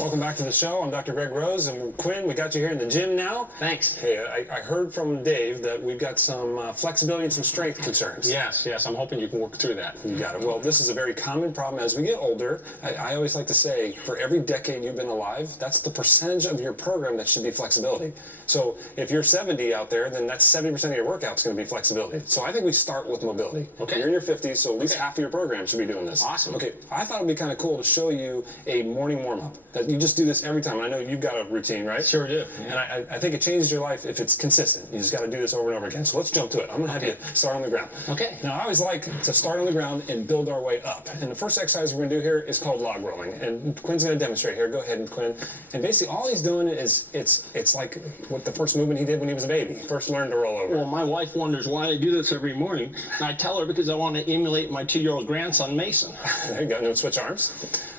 Welcome back to the show. I'm Dr. Greg Rose, and Quinn, we got you here in the gym now. Thanks. Hey, I heard from Dave that we've got some flexibility and some strength concerns. Yes, I'm hoping you can work through that. You got it. Well, this is a very common problem as we get older. I always like to say, for every decade you've been alive, that's the percentage of your program that should be flexibility. So if you're 70 out there, then that's 70% of your workout's going to be flexibility. So I think we start with mobility. Okay. You're in your 50s, so at least half of your program should be doing this. Awesome. Okay, I thought it'd be kind of cool to show you a morning warm-up. That you just do this every time. I know you've got a routine, right? Sure do. Yeah. And I think it changes your life if it's consistent. You just got to do this over and over again. So let's jump to it. I'm going to have you start on the ground. Okay. Now, I always like to start on the ground and build our way up. And the first exercise we're going to do here is called log rolling. And Quinn's going to demonstrate here. Go ahead, Quinn. And basically, all he's doing is it's like what the first movement he did when he was a baby. He first learned to roll over. Well, my wife wonders why I do this every morning. And I tell her because I want to emulate my 2-year-old grandson, Mason. There you go. No, switch arms.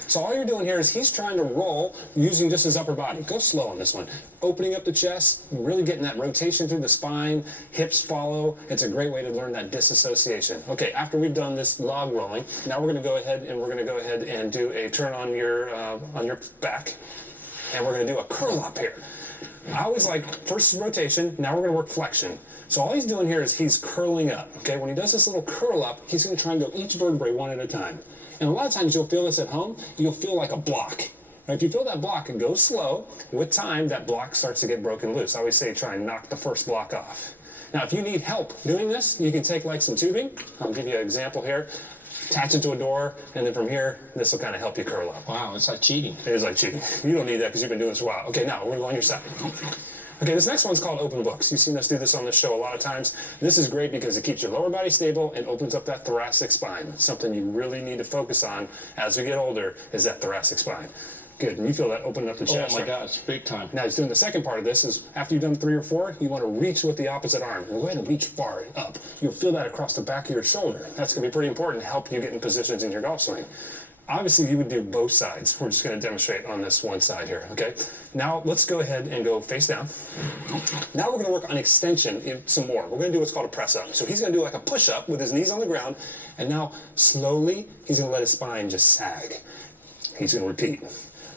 So all you're doing here is he's trying to roll using just his upper body. Go slow on this one. Opening up the chest, really getting that rotation through the spine, hips follow. It's a great way to learn that disassociation. Okay, after we've done this log rolling, now we're going to go ahead and do a turn on your back, and we're going to do a curl up here. I always like first rotation, now we're going to work flexion. So all he's doing here is he's curling up. Okay, when he does this little curl up, he's going to try and go each vertebrae one at a time. And a lot of times you'll feel this at home, you'll feel like a block. Right? If you feel that block and go slow, with time that block starts to get broken loose. I always say try and knock the first block off. Now if you need help doing this, you can take like some tubing. I'll give you an example here. Attach it to a door, and then from here, this will kind of help you curl up. Wow, it's like cheating. It is like cheating. You don't need that because you've been doing this for a while. Okay, now we're going to go on your side. Okay, this next one's called open books. You've seen us do this on this show a lot of times. This is great because it keeps your lower body stable and opens up that thoracic spine. It's something you really need to focus on as we get older is that thoracic spine. Good, and you feel that opening up the chest. Oh my God, it's big time. Now he's doing the second part of this is after you've done 3 or 4, you want to reach with the opposite arm. Go ahead and reach far up. You'll feel that across the back of your shoulder. That's going to be pretty important to help you get in positions in your golf swing. Obviously, you would do both sides. We're just going to demonstrate on this one side here, okay? Now, let's go ahead and go face down. Now we're going to work on extension some more. We're going to do what's called a press-up. So he's going to do like a push-up with his knees on the ground, and now slowly, he's going to let his spine just sag. He's going to repeat.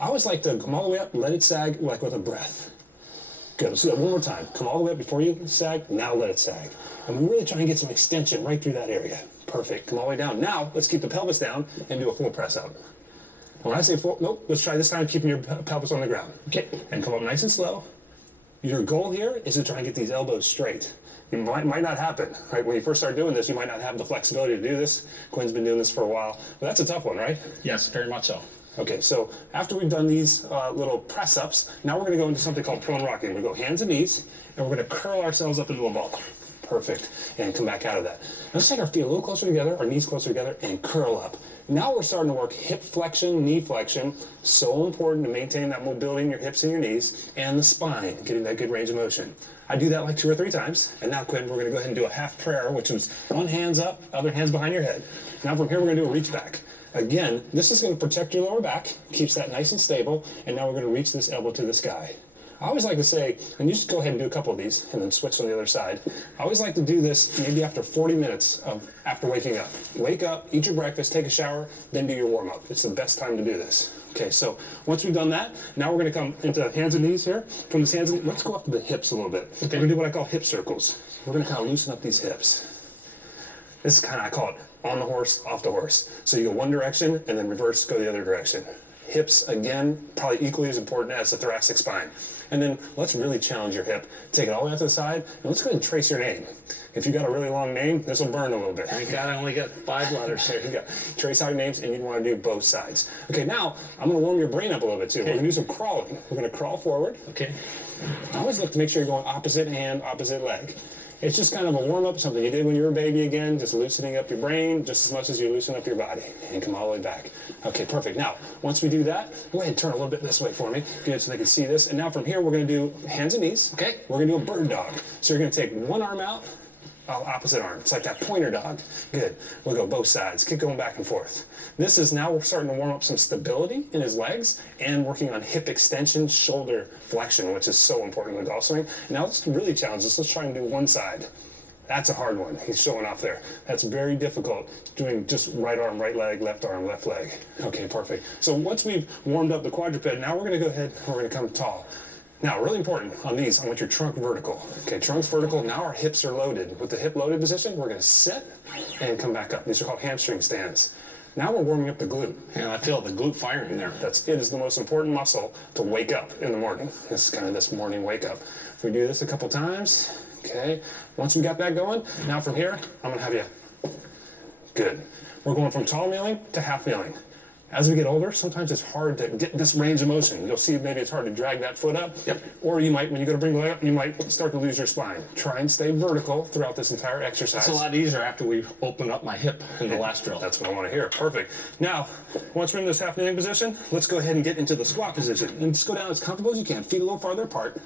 I always like to come all the way up, let it sag like with a breath. Good, let's do that one more time. Come all the way up before you sag, now let it sag. And we really try and get some extension right through that area. Perfect, come all the way down. Now, let's keep the pelvis down and do a full press up. When I say full, nope, let's try this time keeping your pelvis on the ground. Okay, and come up nice and slow. Your goal here is to try and get these elbows straight. It might not happen, right? When you first start doing this, you might not have the flexibility to do this. Quinn's been doing this for a while, but that's a tough one, right? Yes, very much so. Okay, so after we've done these little press-ups, now we're going to go into something called prone rocking. We're going to go hands and knees, and we're going to curl ourselves up into a ball. Perfect. And come back out of that. Now let's take our feet a little closer together, our knees closer together, and curl up. Now we're starting to work hip flexion, knee flexion. So important to maintain that mobility in your hips and your knees, and the spine, getting that good range of motion. I do that like 2 or 3 times. And now, Quinn, we're going to go ahead and do a half prayer, which is one hand's up, other hand's behind your head. Now from here, we're going to do a reach back. Again, this is going to protect your lower back, keeps that nice and stable, and now we're going to reach this elbow to the sky. I always like to say, and you just go ahead and do a couple of these and then switch on the other side. I always like to do this maybe after 40 minutes after waking up. Wake up, eat your breakfast, take a shower, then do your warm-up. It's the best time to do this. Okay, so once we've done that, now we're going to come into hands and knees here. From these hands and knees, let's go up to the hips a little bit. Okay. We're going to do what I call hip circles. We're going to kind of loosen up these hips. This is kind of, I call it on the horse, off the horse. So you go one direction and then reverse, go the other direction. Hips, again, probably equally as important as the thoracic spine. And then let's really challenge your hip. Take it all the way out to the side, and let's go ahead and trace your name. If you got a really long name, this will burn a little bit. Thank God I only got 5 letters. There you go. Trace out your names, and you want to do both sides. Okay, now I'm going to warm your brain up a little bit too. Okay. We're going to do some crawling. We're going to crawl forward. Okay. I always look to make sure you're going opposite hand, opposite leg. It's just kind of a warm-up, something you did when you were a baby again, just loosening up your brain just as much as you loosen up your body. And come all the way back. Okay, perfect. Now, once we do that, go ahead and turn a little bit this way for me. Good, so they can see this. And now from here, we're going to do hands and knees. Okay. We're going to do a bird dog. So you're going to take one arm out, opposite arm. It's like that pointer dog. Good. We'll go both sides. Keep going back and forth. This is now we're starting to warm up some stability in his legs and working on hip extension, shoulder flexion, which is so important in the golf swing. Now let's really challenge this. Let's try and do one side. That's a hard one. He's showing off there. That's very difficult, doing just right arm, right leg, left arm, left leg. Okay, perfect. So once we've warmed up the quadruped, now we're gonna go ahead and we're gonna come tall. Now, really important on these, I want your trunk vertical. Okay, trunk's vertical. Now our hips are loaded. With the hip loaded position, we're gonna sit and come back up. These are called hamstring stands. Now we're warming up the glute. And I feel the glute firing there. It is the most important muscle to wake up in the morning. This is kind of this morning wake up. If we do this a couple times, okay. Once we got that going, now from here, I'm gonna have you, good. We're going from tall kneeling to half kneeling. As we get older, sometimes it's hard to get this range of motion. You'll see maybe it's hard to drag that foot up. Yep. Or you might, when you go to bring the leg up, you might start to lose your spine. Try and stay vertical throughout this entire exercise. It's a lot easier after we open up my hip in the last drill. That's what I want to hear. Perfect. Now, once we're in this half kneeling position, let's go ahead and get into the squat position. And just go down as comfortable as you can. Feet a little farther apart.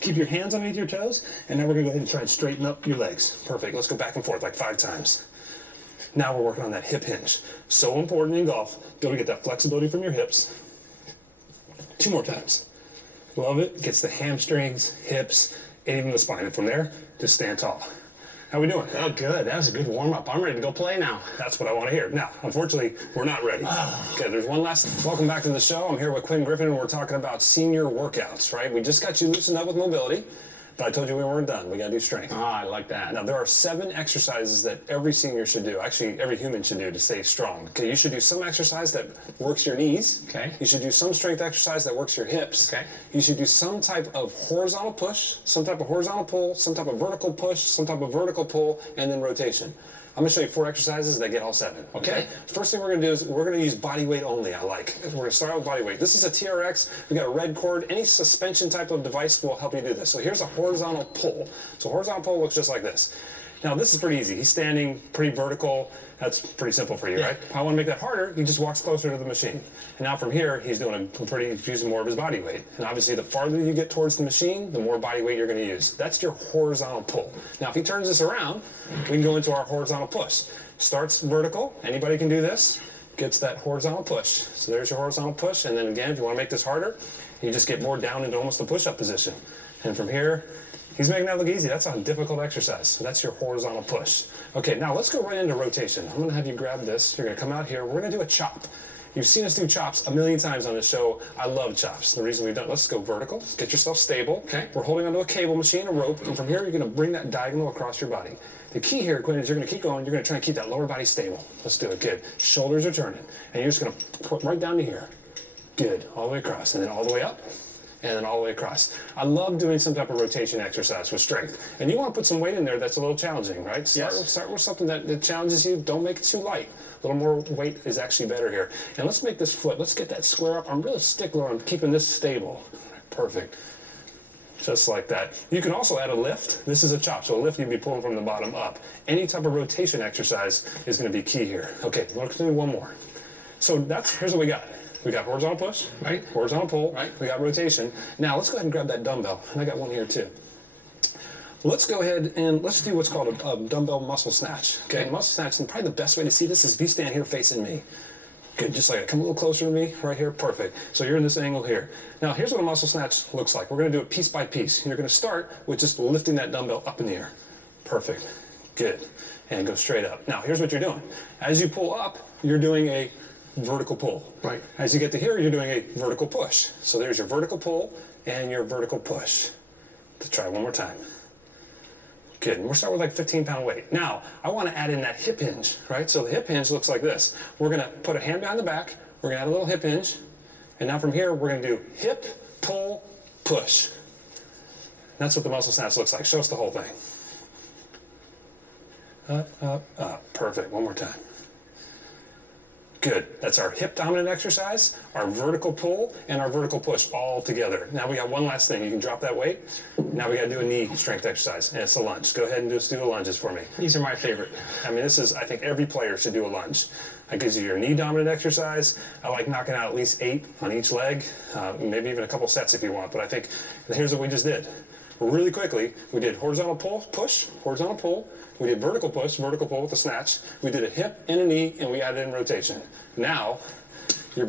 Keep your hands underneath your toes. And now we're going to go ahead and try and straighten up your legs. Perfect. Let's go back and forth like 5 times. Now we're working on that hip hinge. So important in golf. Go to get that flexibility from your hips. 2 more times. Love it. Gets the hamstrings, hips, and even the spine. And from there, just stand tall. How we doing? Oh, good. That was a good warm-up. I'm ready to go play now. That's what I want to hear. Now, unfortunately, we're not ready. Okay, there's one last. Welcome back to the show. I'm here with Quinn Griffin, and we're talking about senior workouts, right? We just got you loosened up with mobility. But I told you we weren't done. We got to do strength. Ah, I like that. Now, there are 7 exercises that every senior should do. Actually, every human should do to stay strong. Okay, you should do some exercise that works your knees. Okay. You should do some strength exercise that works your hips. Okay. You should do some type of horizontal push, some type of horizontal pull, some type of vertical push, some type of vertical pull, and then rotation. I'm going to show you 4 exercises that get all 7. Okay? First thing we're going to do is we're going to use body weight only, I like. We're going to start out with body weight. This is a TRX. We got a red cord. Any suspension type of device will help you do this. So here's a horizontal pull. So horizontal pull looks just like this. Now this is pretty easy. He's standing pretty vertical. That's pretty simple for you, right? If I want to make that harder, he just walks closer to the machine. And now from here, he's using more of his body weight. And obviously the farther you get towards the machine, the more body weight you're going to use. That's your horizontal pull. Now if he turns this around, we can go into our horizontal push. Starts vertical, anybody can do this, gets that horizontal push. So there's your horizontal push, and then again, if you want to make this harder, you just get more down into almost a push-up position. And from here, he's making that look easy. That's a difficult exercise. So that's your horizontal push. Okay, now let's go right into rotation. I'm going to have you grab this. You're going to come out here. We're going to do a chop. You've seen us do chops a million times on this show. I love chops. The reason we've done it, let's go vertical. Let's get yourself stable. Okay. We're holding onto a cable machine, a rope, and from here, you're going to bring that diagonal across your body. The key here, Quinn, is you're going to keep going. You're going to try and keep that lower body stable. Let's do it. Good. Shoulders are turning. And you're just going to put right down to here. Good. All the way across. And then all the way up. And then all the way across. I love doing some type of rotation exercise with strength. And you want to put some weight in there that's a little challenging, right? Start with something that challenges you. Don't make it too light. A little more weight is actually better here. And let's make this foot. Let's get that square up. I'm really stickler on keeping this stable. Perfect. Just like that. You can also add a lift. This is a chop, so a lift you'd be pulling from the bottom up. Any type of rotation exercise is going to be key here. Okay, let's do one more. So here's what we got. We got horizontal push, right? Horizontal pull, right? We got rotation. Now let's go ahead and grab that dumbbell. And I got one here too. Let's go ahead and let's do what's called a dumbbell muscle snatch. Okay, muscle snatch, and probably the best way to see this is if you stand here facing me. Good, just like that. Come a little closer to me, right here, perfect. So you're in this angle here. Now here's what a muscle snatch looks like. We're gonna do it piece by piece. You're gonna start with just lifting that dumbbell up in the air. Perfect, good. And go straight up. Now here's what you're doing. As you pull up, you're doing a vertical pull. Right. As you get to here, you're doing a vertical push. So there's your vertical pull and your vertical push. Let's try one more time. Good, and we'll start with like 15-pound weight. Now, I want to add in that hip hinge, right? So the hip hinge looks like this. We're going to put a hand behind the back, we're going to add a little hip hinge, and now from here, we're going to do hip, pull, push. That's what the muscle snatch looks like. Show us the whole thing. Up, up, up. Perfect, one more time. Good. That's our hip dominant exercise, our vertical pull, and our vertical push all together. Now we got one last thing. You can drop that weight. Now we got to do a knee strength exercise, and it's a lunge. Go ahead and just do the lunges for me. These are my favorite. I mean, I think every player should do a lunge. That gives you your knee dominant exercise. I like knocking out at least 8 on each leg, maybe even a couple sets if you want. But I think here's what we just did. Really quickly, we did horizontal pull, push, horizontal pull. We did vertical push, vertical pull with the snatch. We did a hip and a knee, and we added in rotation. Now,